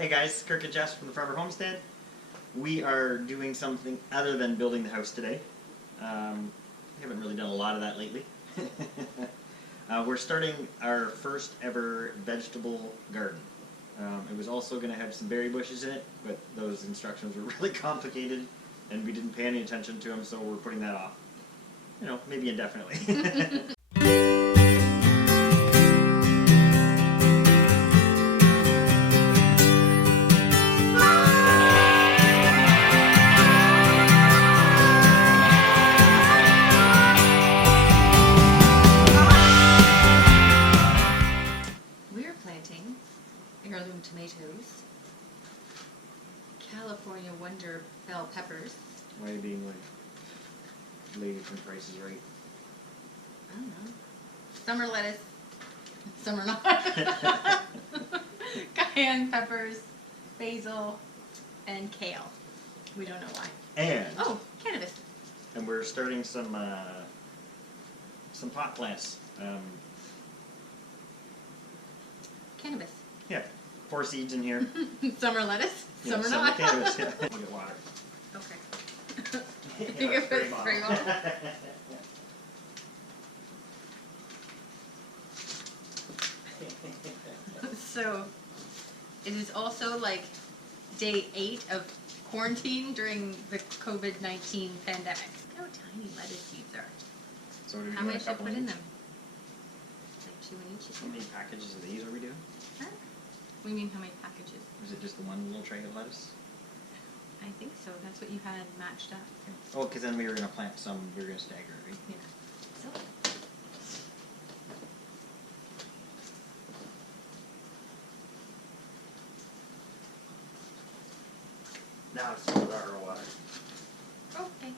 Hey guys, Kirk and Jessica from the Forever Homestead. We are doing something other than building the house today. We haven't really done a lot of that lately. We're starting our first ever vegetable garden. It was also going to have some berry bushes in it, but those instructions were really complicated and we didn't pay any attention to them, so we're putting that off. You know, maybe indefinitely. Heirloom tomatoes, California Wonder bell peppers. Why are you being like lady from Price is Right? I don't know. Summer lettuce, summer not. Cayenne peppers, basil, and kale. We don't know why. And cannabis. And we're starting some pot plants. Cannabis. Yeah, 4 seeds in here. Summer lettuce, Yeah, summer summer not. cannabis. Yeah. We'll get water. Okay. Yeah, You can spray put bottle. spray bottle. So, it is also like day 8 of quarantine during the COVID-19 pandemic. Look how tiny lettuce seeds are. So what are we How doing? many A should I couple put in each? them? Like 2 in each? How many packages of these are we doing? Huh? What do you mean how many packages? Or is it just the one little tray of lettuce? I think so. That's what you had matched up. Oh, because then we were going to plant some, we were going to stagger it, right? Yeah. So. Now it's all our water. Okay.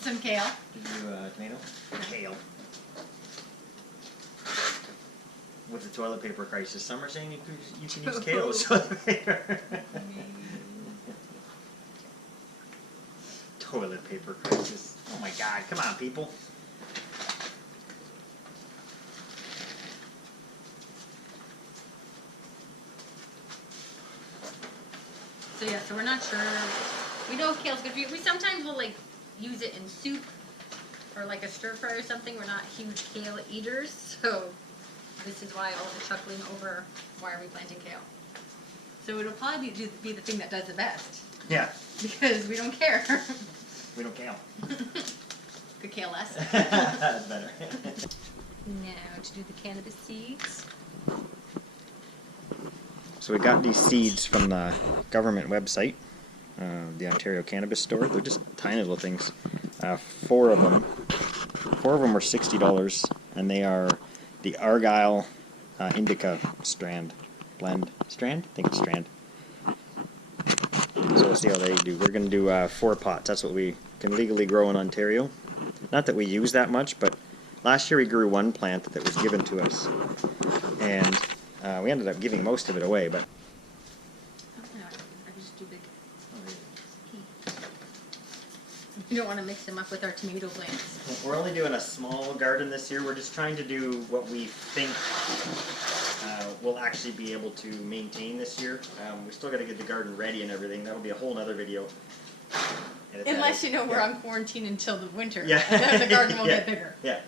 Some kale. Did you tomato? Kale. With the toilet paper crisis, some are saying you can use kale as toilet paper. Toilet paper crisis. Oh my god, come on people. So yeah, so we're not sure. We know kale's good for you. We sometimes will like use it in soup or like a stir fry or something. We're not huge kale eaters, so this is why all the chuckling over why are we planting kale. So it'll probably be the thing that does the best. Yeah. Because we don't care. We don't kale. Could care less. That's better. Now to do the cannabis seeds. So we got these seeds from the government website, the Ontario Cannabis Store. They're just tiny little things. 4 of them. 4 of them were $60, and they are the Argyle Indica blend. Strand? I think it's strand. So we'll see how they do. We're going to do 4 pots. That's what we can legally grow in Ontario. Not that we use that much, but last year we grew 1 plant that was given to us. And we ended up giving most of it away, but... I just do big. You don't want to mix them up with our tomato plants. We're only doing a small garden this year. We're just trying to do what we think we'll actually be able to maintain this year. We still got to get the garden ready and everything. That'll be a whole other video. Unless you know we're on quarantine until the winter. Yeah. Then the garden will get bigger. Yeah.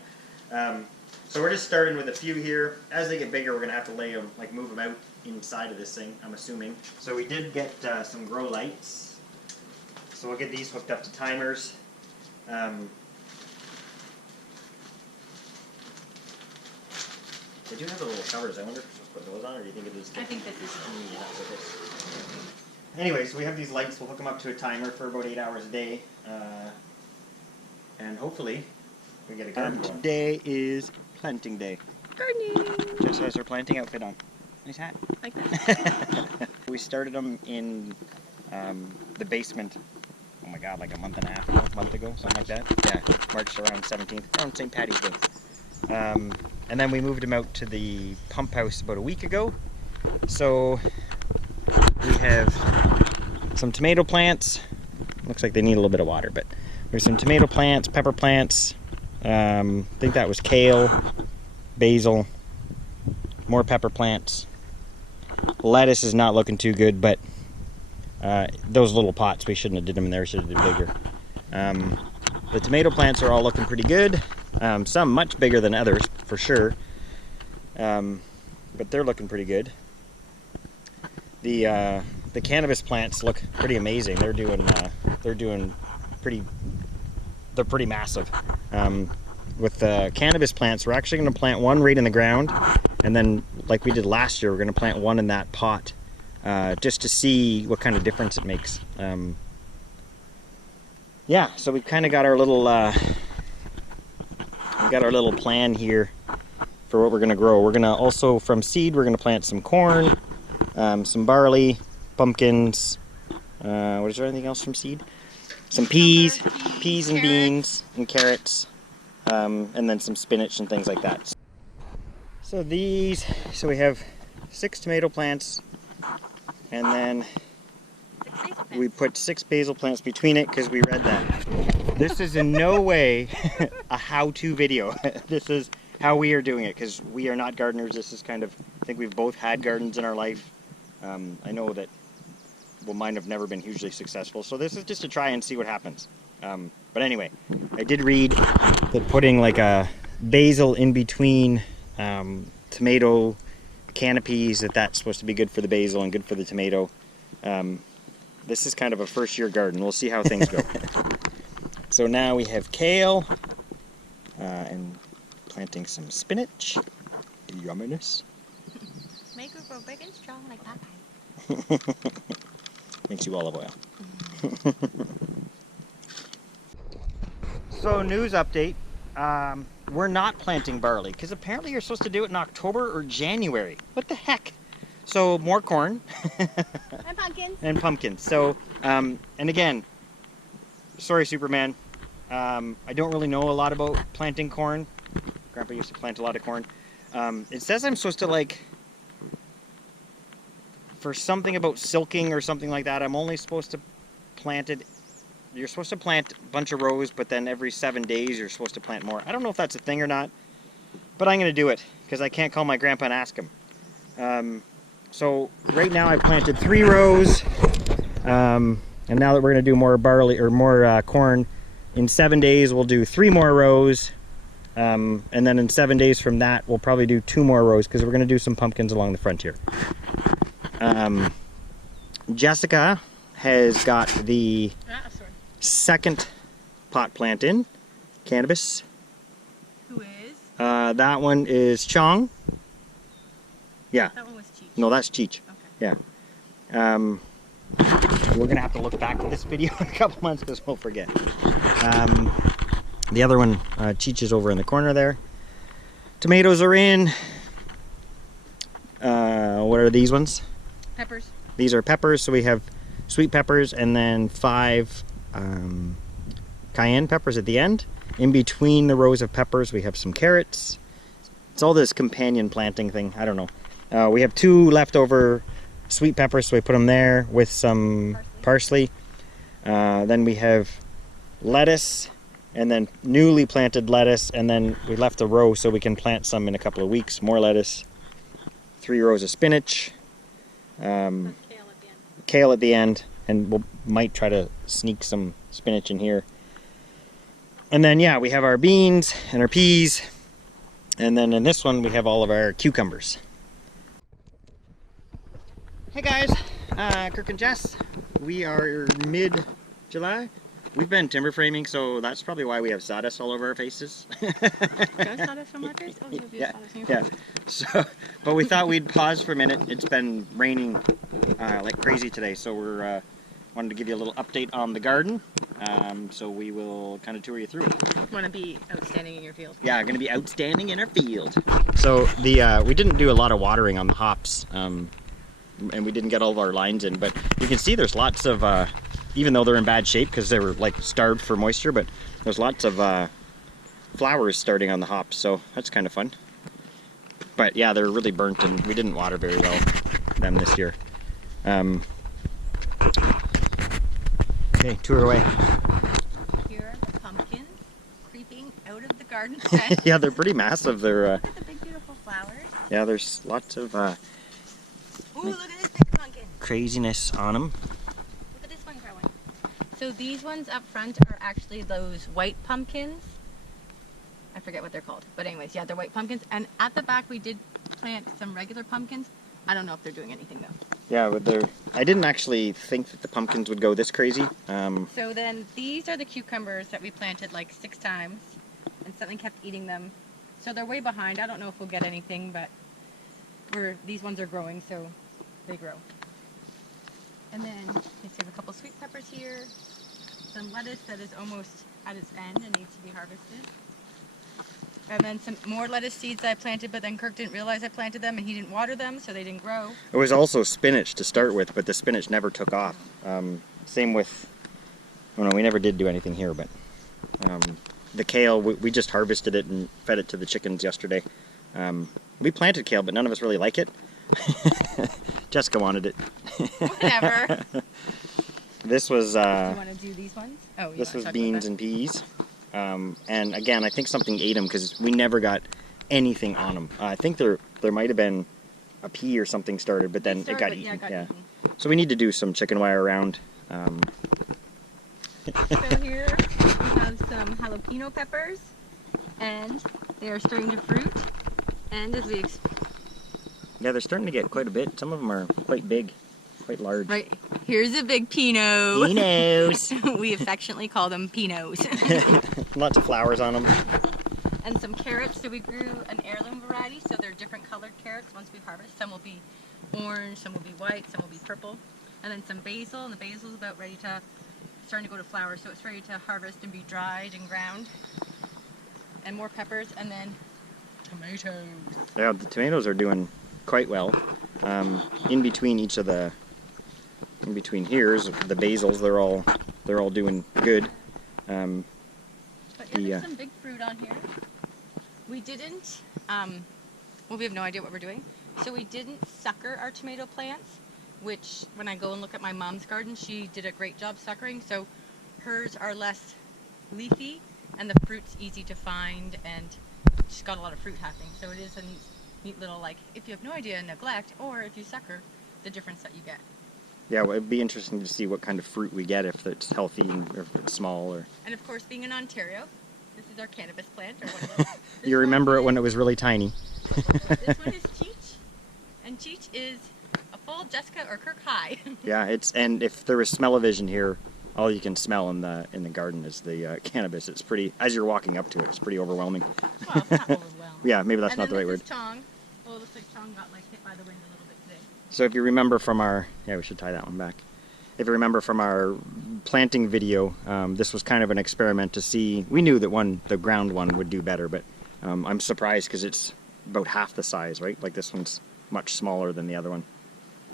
So we're just starting with a few here. As they get bigger, we're gonna have to lay them, like move them out inside of this thing, I'm assuming. So we did get some grow lights. So we'll get these hooked up to timers. They do have the little covers. I wonder if we're supposed to put those on, or do you think it is? I think this is. Yeah, that's what it is. Anyway, so we have these lights. We'll hook them up to a timer for about 8 hours a day, and hopefully we get a garden going. Today is planting day. Gardening. Jess has her planting outfit on. Nice hat. Like that. We started them in the basement oh my god, like a month and a half ago, something like that. Yeah, March around 17th, around St. Paddy's Day. And then we moved him out to the pump house about a week ago. So we have some tomato plants. Looks like they need a little bit of water, but there's some tomato plants, pepper plants. I think that was kale, basil, more pepper plants. Lettuce is not looking too good, but those little pots, we shouldn't have did them in there, should have did bigger. The tomato plants are all looking pretty good. Some much bigger than others, for sure. But they're looking pretty good. The cannabis plants look pretty amazing. They're pretty massive. With the cannabis plants, we're actually going to plant one right in the ground, and then, like we did last year, we're going to plant one in that pot, just to see what kind of difference it makes. Yeah, so we've kind of got our little plan here for what we're going to grow. We're going to also, from seed, we're going to plant some corn, some barley, pumpkins. Is there anything else from seed? Some peas and beans and carrots, and then some spinach and things like that. So we have 6 tomato plants, and then we put 6 basil plants between it because we read that. This is in no way a how-to video. This is how we are doing it, because we are not gardeners. This is kind of, I think we've both had gardens in our life. I know that, well, mine have never been hugely successful, so this is just to try and see what happens. But anyway, I did read that putting like a basil in between tomato canopies, that's supposed to be good for the basil and good for the tomato. This is kind of a first-year garden. We'll see how things go. So now we have kale and planting some spinach. Yumminess. Make it grow big and strong like Popeye. Makes you olive oil. So, news update. We're not planting barley because apparently you're supposed to do it in October or January. What the heck? So, more corn. And pumpkins. And pumpkins. So, and again, sorry, Superman. I don't really know a lot about planting corn. Grandpa used to plant a lot of corn. It says I'm supposed to, like, for something about silking or something like that, I'm only supposed to plant it. You're supposed to plant a bunch of rows, but then every 7 days you're supposed to plant more. I don't know if that's a thing or not, but I'm going to do it because I can't call my grandpa and ask him. So right now I've planted 3 rows, and now that we're going to do more barley or more corn, in 7 days we'll do 3 more rows, and then in 7 days from that we'll probably do 2 more rows because we're going to do some pumpkins along the frontier. Jessica has got the second pot plant in, cannabis. Who is? That one is Chong. Yeah. That one was Cheech. No, that's Cheech. Okay. Yeah. We're gonna have to look back to this video in a couple months because we'll forget. The other one, Cheech, is over in the corner there. Tomatoes are in. What are these ones? Peppers. These are peppers, so we have sweet peppers and then 5 cayenne peppers at the end. In between the rows of peppers, we have some carrots. It's all this companion planting thing. I don't know. We have 2 leftover sweet peppers, so we put them there with some parsley. Then we have lettuce, and then newly planted lettuce, and then we left a row so we can plant some in a couple of weeks. More lettuce. 3 rows of spinach. Kale at the end, and we might try to sneak some spinach in here. And then, yeah, we have our beans and our peas, and then in this one we have all of our cucumbers. Hey guys, Kirk and Jess. We are mid-July. We've been timber framing, so that's probably why we have sawdust all over our faces. Sawdust on my face? Oh, yeah, yeah. So, but we thought we'd pause for a minute. It's been raining like crazy today, so we're wanted to give you a little update on the garden. So we will kind of tour you through it. Want to be outstanding in your field? Yeah, going to be outstanding in our field. So the we didn't do a lot of watering on the hops, and we didn't get all of our lines in, but you can see there's lots of even though they're in bad shape because they were like starved for moisture, but there's lots of flowers starting on the hops, so that's kind of fun. But yeah, they're really burnt and we didn't water very well them this year. Okay, tour away. Here are the pumpkins creeping out of the garden bed. Yeah, they're pretty massive. They're Look at the big beautiful flowers. yeah, there's lots of Ooh, look at this big pumpkin. craziness on them. Look at this one growing. So these ones up front are actually those white pumpkins. I forget what they're called. But anyways, yeah, they're white pumpkins. And at the back we did plant some regular pumpkins. I don't know if they're doing anything though. Yeah, but they're. I didn't actually think that the pumpkins would go this crazy. So then these are the cucumbers that we planted like 6 times, and something kept eating them. So they're way behind. I don't know if we'll get anything, but these ones are growing, so they grow. And then we have a couple sweet peppers here, some lettuce that is almost at its end and needs to be harvested. And then some more lettuce seeds I planted, but then Kirk didn't realize I planted them and he didn't water them, so they didn't grow. It was also spinach to start with, but the spinach never took off. Same with, well, no, we never did do anything here, but the kale, we just harvested it and fed it to the chickens yesterday. We planted kale, but none of us really like it. Jessica wanted it. Whatever. This was, you want to do these ones? Oh, this was beans and peas. And again, I think something ate them because we never got anything on them. I think there might have been a pea or something started, but then it got eaten. Yeah. So we need to do some chicken wire around. So here we have some jalapeno peppers, and they are starting to fruit. And as we yeah, they're starting to get quite a bit. Some of them are quite big, quite large. right, here's a big pinot. Pinos. We affectionately call them pinots. Lots of flowers on them. And some carrots. So we grew an heirloom variety, so they're different colored carrots once we harvest. Some will be orange, some will be white, some will be purple. And then some basil, and the basil is about ready to, starting to go to flower, so it's ready to harvest and be dried and ground. And more peppers, and then tomatoes. Yeah, the tomatoes are doing quite well. In between each of the, in between here's the basils, they're all doing good. But yeah, there's some big fruit on here. We didn't, well, we have no idea what we're doing. So we didn't sucker our tomato plants, which when I go and look at my mom's garden, she did a great job suckering. So hers are less leafy and the fruit's easy to find, and she's got a lot of fruit happening. So it is a neat little, like, if you have no idea, neglect, or if you sucker, the difference that you get. Yeah, well, it'd be interesting to see what kind of fruit we get, if it's healthy or if it's small. Or. And of course, being in Ontario, this is our cannabis plant, or one of those. You remember it when it was really tiny. This one is Cheech, and Cheech is a full Jessica or Kirk high. Yeah, and if there was smell-o-vision here, all you can smell in the garden is the cannabis. It's pretty, as you're walking up to it, it's pretty overwhelming. Well, it's not overwhelming. Yeah, maybe that's and not the right word. This is Chong. Well, it looks like Chong got like hit by the wind a little bit today. So if you remember from our, yeah, we should tie that one back. If you remember from our planting video, this was kind of an experiment to see. We knew that the ground one would do better, but I'm surprised because it's about half the size, right? Like this one's much smaller than the other one.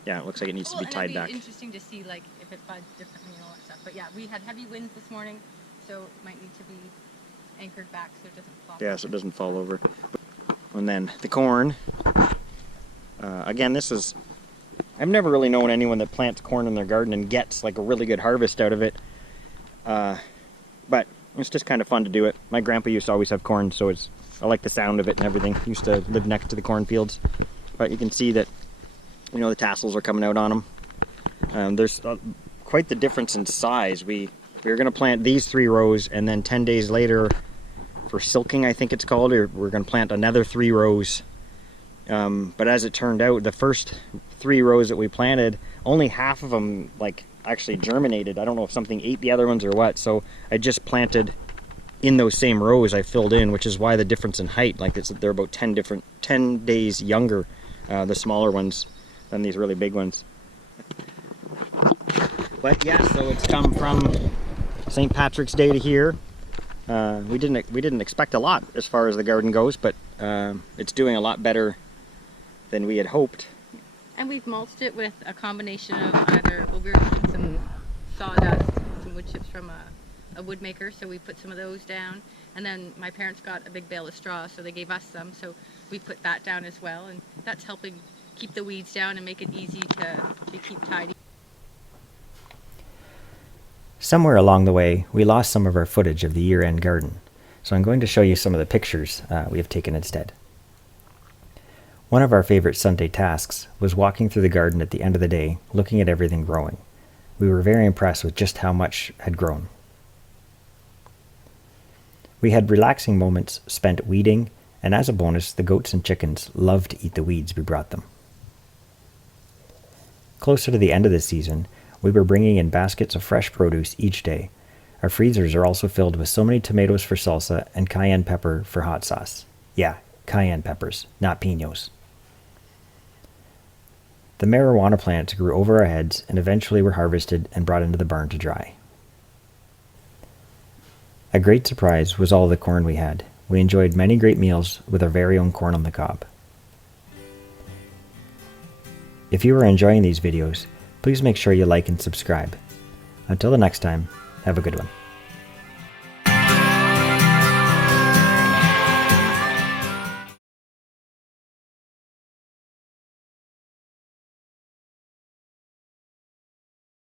Yeah, it looks like it needs to be tied back. It'd be interesting to see like if it buds differently and all that stuff. But yeah, we had heavy winds this morning, so it might need to be anchored back so it doesn't fall. Yeah, so it doesn't fall over. And then the corn. Again, this is, I've never really known anyone that plants corn in their garden and gets like a really good harvest out of it. But it's just kind of fun to do it. My grandpa used to always have corn, so I like the sound of it and everything. He used to live next to the cornfields. But you can see that, you know, the tassels are coming out on them. There's quite the difference in size. We were going to plant these 3 rows, and then 10 days later, for silking, I think it's called, we're going to plant another 3 rows. But as it turned out, the first 3 rows that we planted, only half of them like actually germinated. I don't know if something ate the other ones or what. So I just planted in those same rows I filled in, which is why the difference in height, like they're about 10 days younger, the smaller ones, than these really big ones. But yeah, so it's come from St. Patrick's Day to here. We didn't expect a lot as far as the garden goes, but it's doing a lot better than we had hoped. And we've mulched it with a combination of either, well, we were using some sawdust, some wood chips from a wood maker, so we put some of those down. And then my parents got a big bale of straw, so they gave us some, so we put that down as well, and that's helping keep the weeds down and make it easy to keep tidy. Somewhere along the way, we lost some of our footage of the year-end garden, so I'm going to show you some of the pictures we have taken instead. One of our favorite Sunday tasks was walking through the garden at the end of the day, looking at everything growing. We were very impressed with just how much had grown. We had relaxing moments spent weeding, and as a bonus, the goats and chickens loved to eat the weeds we brought them. Closer to the end of the season, we were bringing in baskets of fresh produce each day. Our freezers are also filled with so many tomatoes for salsa and cayenne pepper for hot sauce. Yeah, cayenne peppers, not pinos. The marijuana plants grew over our heads and eventually were harvested and brought into the barn to dry. A great surprise was all the corn we had. We enjoyed many great meals with our very own corn on the cob. If you are enjoying these videos, please make sure you like and subscribe. Until the next time, have a good one.